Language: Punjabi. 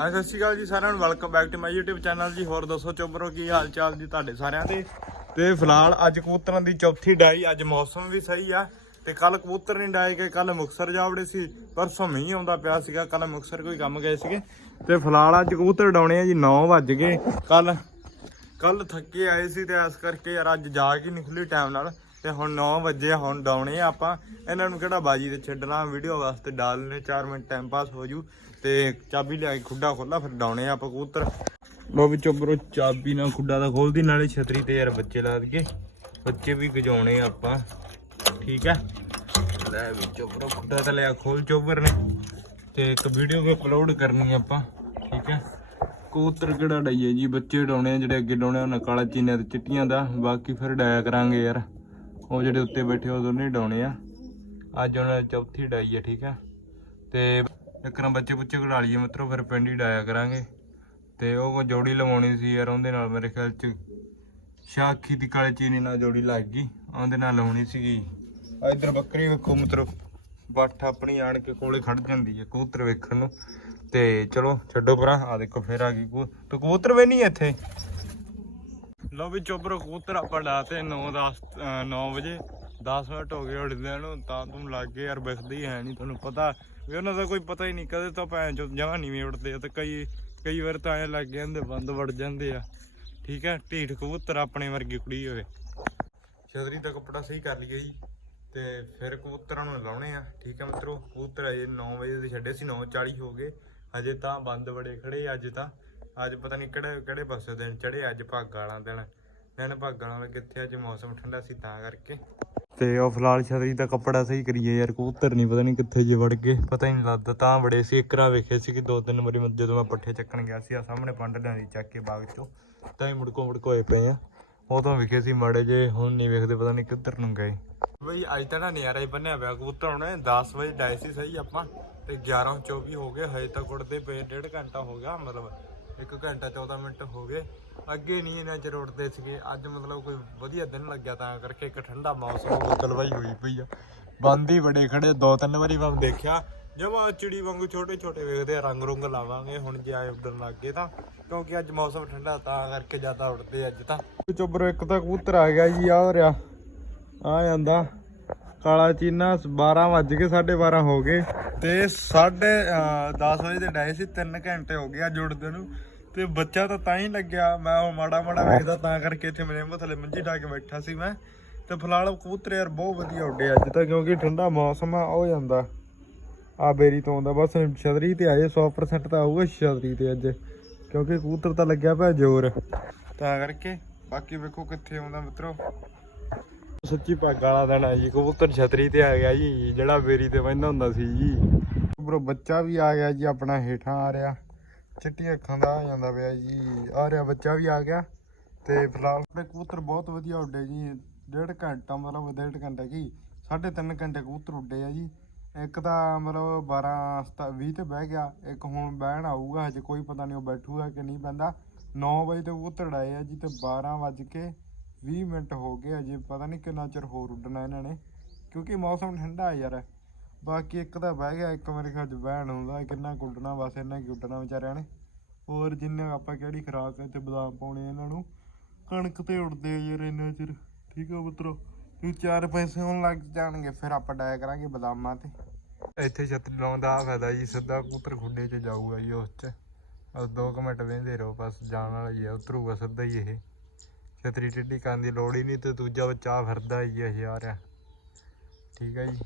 ਹਾਂ, ਸਤਿ ਸ਼੍ਰੀ ਅਕਾਲ ਜੀ ਸਾਰਿਆਂ ਨੂੰ। Welcome back to my YouTube channel ਜੀ। ਹੋਰ ਦੱਸੋ ਚੋਬਰੋ ਕੀ ਹਾਲ ਚਾਲ ਜੀ ਤੁਹਾਡੇ ਸਾਰਿਆਂ ਦੇ? ਤੇ ਫਿਲਹਾਲ ਅੱਜ ਕਬੂਤਰਾਂ ਦੀ ਚੌਥੀ ਡਾਈ, ਅੱਜ ਮੌਸਮ ਵੀ ਸਹੀ ਆ। ਤੇ ਕੱਲ ਕਬੂਤਰ ਨਹੀਂ ਡਾਏ ਗਏ ਕੱਲ ਮੁਕਸਰ ਜਾਵੜੇ ਸੀ। ਪਰਸੋਂ ਮੀਂਹ ਆਉਂਦਾ ਪਿਆ ਸੀਗਾ ਕੱਲ ਮੁਕਸਰ ਕੋਈ ਕੰਮ ਗਏ ਸੀਗੇ। ਤੇ ਫਿਲਹਾਲ ਅੱਜ ਕਬੂਤਰ ਡਾਉਣੇ ਆ ਜੀ 9 ਵੱਜ ਗਏ। ਕੱਲ ਕੱਲ ਥੱਕੇ ਆਏ ਸੀ ਤੇ ਇਸ ਕਰਕੇ ਯਾਰ ਅੱਜ ਜਾਗ ਹੀ ਨਿਕਲੀ ਟਾਈਮ ਨਾਲ। ਤੇ ਹੁਣ 9 ਵਜੇ ਹੁਣ ਡਾਉਣੇ ਆ ਆਪਾਂ। ਇਹਨਾਂ ਨੂੰ ਕਿਹੜਾ ਬਾਜੀ ਤੇ ਛੱਡਣਾ? ਵੀਡੀਓ ਵਾਸਤੇ ਡਾਲਨੇ 4 ਮਿੰਟ ਟਾਈਮ ਪਾਸ ਹੋ ਜੂ। ਤੇ ਚਾਬੀ ਲਿਆ ਕੇ ਖੁੱਡਾ ਖੋਲਾ ਫਿਰ ਡਾਉਣੇ ਆ ਆਪਾਂ ਕਬੂਤਰ। ਲੋ ਵੀ ਚੋਬਰੋ ਚਾਬੀ ਨਾਲ ਖੁੱਡਾ ਦਾ ਖੋਲਦੀ ਨਾਲੇ ਛਤਰੀ ਤੇ ਯਾਰ ਬੱਚੇ ਲਾ ਦਈਏ। ਬੱਚੇ ਵੀ ਗਜਾਉਣੇ ਆਪਾਂ। ਠੀਕ ਹੈ ਲੈ ਵੀ ਚੋਬਰੋ ਖੁੱਡਾ ਤਾਂ ਲਿਆ ਖੋਲ ਚੋਬਰ ਨੇ। ਤੇ ਇੱਕ ਵੀਡੀਓ ਵੀ ਅਪਲੋਡ ਕਰਨੀ ਆਪਾਂ। ਠੀਕ ਹੈ ਕਬੂਤਰ ਕਿਹੜਾ ਡਾਈਏ ਜੀ? ਬੱਚੇ ਡਾਉਣੇ ਆ, ਜਿਹੜੇ ਅੱਗੇ ਡਾਉਣੇ ਉਹਨਾਂ ਕਾਲਾ ਚੀਨਿਆਂ ਤੇ ਚਿੱਟੀਆਂ ਦਾ। ਬਾਕੀ ਫਿਰ ਡਾਇਆ ਕਰਾਂਗੇ ਯਾਰ। ਉਹ ਜਿਹੜੇ ਉੱਤੇ ਬੈਠੇ ਉਹ ਦੋਨੇ ਡਾਉਣੇ ਆ। ਅੱਜ ਉਹਨਾਂ ਚੌਥੀ ਡਾਈ ਆ, ਠੀਕ ਆ? ਤੇ ਇੱਕ ਨਾ ਬੱਚੇ ਬੁੱਚੇ ਕਢਾ ਲਈਏ, ਮਿੱਤਰੋ, ਫਿਰ ਪਿੰਡ ਹੀ ਡਾਇਆ ਕਰਾਂਗੇ। ਤੇ ਉਹ ਜੋੜੀ ਲਵਾਉਣੀ ਸੀ ਯਾਰ, ਉਹਦੇ ਨਾਲ ਮੇਰੇ ਖਿਆਲ ਚ ਸ਼ਾਖੀ ਦੀ ਕਾਲੇ ਚੀਨੀ ਨਾਲ ਜੋੜੀ ਲੱਗ ਗਈ, ਉਹਦੇ ਨਾਲ ਲਾਉਣੀ ਸੀਗੀ। ਆ ਇਧਰ ਬੱਕਰੀ ਵੇਖੋ, ਮਿੱਤਰੋ ਬੱਠ ਆਪਣੀ ਆਣ ਕੇ ਕੋਲੇ ਖੜ ਜਾਂਦੀ ਹੈ ਕਬੂਤਰ ਵੇਖਣ ਨੂੰ। ਤੇ ਚਲੋ, ਛੱਡੋ ਪਰਾਂ ਆ ਦੇਖੋ, ਫੇਰ ਆ ਗਈ ਕਬੂ- ਕਬੂਤਰ ਵੀ ਨਹੀਂ ਇੱਥੇ। ਲੋ ਵੀ ਚੋਬਰ ਕਬੂਤਰ ਆਪਾਂ ਡਾਤੇ 9 10 9 ਵਜੇ 10 ਮਿੰਟ ਹੋ ਗਏ ਉੜਦੇ ਨੂੰ, ਤਾਂ ਤੁਮ ਲੱਗ ਗਏ ਯਾਰ, ਵਿਖਦੇ ਹੈ ਨਹੀਂ ਤੁਹਾਨੂੰ ਪਤਾ। ਵੀ ਉਹਨਾਂ ਦਾ ਕੋਈ ਪਤਾ ਹੀ ਨਹੀਂ, ਕਦੇ ਤਾਂ ਭੈਣ ਚੋ ਜਮਾਂ ਨਹੀਂ ਉੜਦੇ ਆ, ਤੇ ਕਈ ਕਈ ਵਾਰ ਤਾਂ ਐ ਲੱਗ ਜਾਂਦੇ, ਬੰਦ ਵੜ ਜਾਂਦੇ ਆ। ਠੀਕ ਹੈ, ਢੀਠ ਕਬੂਤਰ ਆਪਣੇ ਵਰਗੀ ਕੁੜੀ ਹੋਵੇ। ਛਤਰੀ ਦਾ ਕੱਪੜਾ ਸਹੀ ਕਰ ਲਈਏ ਜੀ, ਤੇ ਫਿਰ ਕਬੂਤਰਾਂ ਨੂੰ ਲਾਉਣੇ ਆ। ਠੀਕ ਹੈ ਮਿੱਤਰੋ, ਕਬੂਤਰ ਅਜੇ 9 ਵਜੇ ਦੇ ਛੱਡੇ ਸੀ 9:40 ਹੋ ਗਏ। ਅਜੇ ਤਾਂ ਬੰਦ ਬੜੇ ਖੜੇ ਅੱਜ ਤਾਂ। ਅੱਜ ਪਤਾ ਨਹੀਂ ਕਿਹੜੇ ਕਿਹੜੇ ਪਾਸੇ ਦਿਨ ਚੜੇ ਅੱਜ ਭਾਗਾਂ ਵਾਲਾ ਦਿਨ। ਦਿਨ ਭਾਗਾਂ ਵਾਲਾ ਕਿੱਥੇ ਅੱਜ ਮੌਸਮ ਠੰਡਾ ਸੀ ਤਾਂ ਕਰਕੇ। ਤੇ ਉਹ ਫਿਲਹਾਲ ਛਤਰੀ ਦਾ ਕੱਪੜਾ ਸਹੀ ਕਰੀਏ ਯਾਰ ਕਬੂਤਰ ਨਹੀਂ ਪਤਾ ਨਹੀਂ ਕਿੱਥੇ ਜੇ ਵੜ ਗਏ। ਪਤਾ ਹੀ ਨਹੀਂ ਲੱਗਦਾ ਤਾਂ ਬੜੇ ਸੀ ਇੱਕ ਰਾ ਵੇਖੇ ਸੀ ਕਿ ਦੋ ਤਿੰਨ ਵਾਰੀ ਜਦੋਂ ਮੈਂ ਪੱਠੇ ਚੱਕਣ ਗਿਆ ਸੀ ਆ ਸਾਹਮਣੇ ਪੰਡ ਲਿਆਂਦੀ ਚੱਕ ਕੇ ਬਾਗ ਚੋਂ। ਤਾਂ ਹੀ ਮੁੜਕੋ ਮੁੜਕੋ ਹੋਏ ਪਏ ਆ। ਉਹ ਤਾਂ ਵਿਖੇ ਸੀ ਮਾੜੇ ਜੇ ਹੁਣ ਨਹੀਂ ਵੇਖਦੇ ਪਤਾ ਨਹੀਂ ਕਿੱਧਰ ਨੂੰ ਗਏ। ਬਈ ਅੱਜ ਤਾਂ ਨਾ ਨਜ਼ਾਰਾ ਹੀ ਬੰਨਿਆ ਪਿਆ ਕਬੂਤਰ ਹੁਣੇ 10 ਵਜੇ ਡਾਈ ਸੀ ਸਹੀ ਆਪਾਂ ਤੇ 11 24 ਹੋ ਗਏ ਹਜੇ ਤੱਕ ਉੱਡਦੇ ਪਏ ਡੇਢ ਘੰਟਾ ਹੋ ਗਿਆ ਮਤਲਬ 1 ਘੰਟਾ 14 ਮਿੰਟ ਹੋ ਗਏ। ਅੱਗੇ ਨਹੀਂ ਇਹਨਾਂ ਚਿਰ ਉੱਠਦੇ ਸੀਗੇ। ਅੱਜ ਮਤਲਬ ਕੋਈ ਵਧੀਆ ਦਿਨ ਲੱਗਿਆ ਤਾਂ ਕਰਕੇ ਇੱਕ ਠੰਡਾ ਮੌਸਮ ਬੱਦਲਵਾਈ ਹੋਈ ਪਈ ਆ। ਬੰਦ ਹੀ ਬੜੇ ਖੜੇ, ਦੋ ਤਿੰਨ ਵਾਰੀ ਮੈਂ ਦੇਖਿਆ। ਜਮਾ ਚਿੜੀ ਵਾਂਗੂ ਛੋਟੇ ਛੋਟੇ ਵੇਖਦੇ ਆ, ਰੰਗ ਰੁੰਗ ਲਾਵਾਂਗੇ। ਹੁਣ ਜੇ ਆਏ ਉੱਡਣ ਲੱਗ ਗਏ ਤਾਂ, ਕਿਉਂਕਿ ਅੱਜ ਮੌਸਮ ਠੰਡਾ ਤਾਂ ਕਰਕੇ ਜ਼ਿਆਦਾ ਉੱਡਦੇ ਅੱਜ ਤਾਂ। ਚੋਬਰੋ ਇੱਕ ਤਾਂ ਕਬੂਤਰ ਆ ਗਿਆ ਜੀ ਆ ਰਿਹਾ। ਆ ਜਾਂਦਾ। ਕਾਲਾ ਚੀਨਾ 12 ਵੱਜ ਕੇ 12:30 ਹੋ ਗਏ ਤੇ 10:30 ਵਜੇ ਦੇ ਡਾਏ ਸੀ 3 ਘੰਟੇ ਹੋ ਗਏ ਆ ਜੁੜਦੇ ਨੂੰ ਤੇ ਬੱਚਾ ਤਾਂ ਤਾਂ ਹੀ ਲੱਗਿਆ, ਮੈਂ ਉਹ ਮਾੜਾ ਮਾੜਾ ਵੇਖਦਾ ਤਾਂ ਕਰਕੇ ਇੱਥੇ ਮੇਰੇ ਮੂੰਹ ਥੱਲੇ ਮੰਜੀ ਢਾ ਕੇ ਬੈਠਾ ਸੀ ਮੈਂ ਤੇ ਫਿਲਹਾਲ ਕਬੂਤਰ ਯਾਰ ਬਹੁਤ ਵਧੀਆ ਉੱਡੇ ਅੱਜ ਤਾਂ ਕਿਉਂਕਿ ਠੰਡਾ ਮੌਸਮ ਆ, ਹੋ ਜਾਂਦਾ। ਆ ਬੇਰੀ ਤੋਂ ਆਉਂਦਾ, ਬਸ ਛਤਰੀ ਤੇ ਆਏ 100% ਤਾਂ ਆਊਗਾ ਛਤਰੀ ਤੇ ਅੱਜ, ਕਿਉਂਕਿ ਕਬੂਤਰ ਤਾਂ ਲੱਗਿਆ ਪਿਆ ਜ਼ੋਰ। ਤਾਂ ਕਰਕੇ ਬਾਕੀ ਵੇਖੋ ਕਿੱਥੇ ਆਉਂਦਾ ਮਿੱਤਰੋ। ਸੱਚੀ ਪੱਗ ਵਾਲਾ ਦਿਨ ਆ ਜੀ, ਕਬੂਤਰ ਛਤਰੀ ਤੇ ਆ ਗਿਆ ਜੀ, ਜਿਹੜਾ ਬੇਰੀ ਤੇ ਬੈਠਾ ਹੁੰਦਾ ਸੀ ਜੀ। ਬਰੋ ਬੱਚਾ ਵੀ ਆ ਗਿਆ ਜੀ, ਆਪਣਾ ਹੇਠਾਂ ਆ ਰਿਹਾ। ਚਿੱਟੀਆਂ ਅੱਖਾਂ ਦਾ ਆ ਜਾਂਦਾ ਪਿਆ ਜੀ, ਆ ਰਿਹਾ ਬੱਚਾ ਵੀ ਆ ਗਿਆ। ਤੇ ਫਿਲਹਾਲ ਆਪਣੇ ਕਬੂਤਰ ਬਹੁਤ ਵਧੀਆ ਉੱਡੇ ਜੀ, ਡੇਢ ਘੰਟਾ ਮਤਲਬ ਡੇਢ ਘੰਟਾ ਕੀ, ਸਾਢੇ ਤਿੰਨ ਘੰਟੇ ਕਬੂਤਰ ਉੱਡੇ ਆ ਜੀ। ਇੱਕ ਤਾਂ ਮਤਲਬ 12 20 ਤੇ ਬਹਿ ਗਿਆ, ਇੱਕ ਹੁਣ ਬਹਿਣ ਆਊਗਾ, ਹਜੇ ਕੋਈ ਪਤਾ ਨਹੀਂ ਉਹ ਬੈਠੂਗਾ ਕਿ ਨਹੀਂ ਪੈਂਦਾ 9 ਵਜੇ ਤੇ ਕਬੂਤਰ ਆਏ ਆ ਜੀ ਤੇ 12 ਵੱਜ ਕੇ 20 ਮਿੰਟ ਹੋ ਗਏ ਅਜੇ, ਪਤਾ ਨਹੀਂ ਕਿੰਨਾ ਚਿਰ ਹੋਰ ਉੱਡਣਾ ਇਹਨਾਂ ਨੇ, ਕਿਉਂਕਿ ਮੌਸਮ ਠੰਡਾ ਆ ਯਾਰ। ਬਾਕੀ ਇੱਕ ਤਾਂ ਬਹਿ ਗਿਆ, ਇੱਕ ਮੇਰੇ ਖਿਆਲ ਚ ਬਹਿਣ ਹੁੰਦਾ, ਕਿੰਨਾ ਕੁ ਉੱਡਣਾ, ਬਸ ਇੰਨਾ ਕੀ ਉੱਡਣਾ ਵਿਚਾਰਿਆਂ ਨੇ। ਹੋਰ ਜਿੰਨੇ ਆਪਾਂ ਕਿਹੜੀ ਖਰਾਕ ਤੇ ਬਦਾਮ ਪਾਉਣੇ ਇਹਨਾਂ ਨੂੰ, ਕਣਕ ਤੇ ਉੱਡਦੇ ਆ ਯਾਰ ਇੰਨਾ ਚਿਰ, ਠੀਕ ਆ ਪੁੱਤਰੋ? ਤੂੰ ਚਾਰ ਪੈਸੇ ਹੋਣ ਲੱਗ ਜਾਣਗੇ, ਫਿਰ ਆਪਾਂ ਡਾਇਆ ਕਰਾਂਗੇ ਬਦਾਮਾਂ ਤੇ। ਇੱਥੇ ਛਤਰੀ ਲਾਉਣ ਦਾ ਆ ਫਾਇਦਾ ਜੀ, ਸਿੱਧਾ ਕਬੂਤਰ ਖੁੱਡੇ 'ਚ ਜਾਊਗਾ ਜੀ ਉਸ 'ਚ। ਬਸ 2 ਮਿੰਟ ਵੇਂਦੇ ਰਹੋ, ਬਸ ਜਾਣ ਵਾਲਾ ਹੀ ਆ, ਉਤਰੂਗਾ ਸਿੱਧਾ ਹੀ ਇਹ। ਛਤਰੀ ਟਿੱਡੀ ਕਰਨ ਦੀ ਲੋੜ ਹੀ ਨਹੀਂ ਤੇ ਦੂਜਾ ਬੱਚਾ ਫਿਰਦਾ ਹੀ ਇਹ ਯਾਰ। ਰਿਹਾ ਠੀਕ ਹੈ ਜੀ।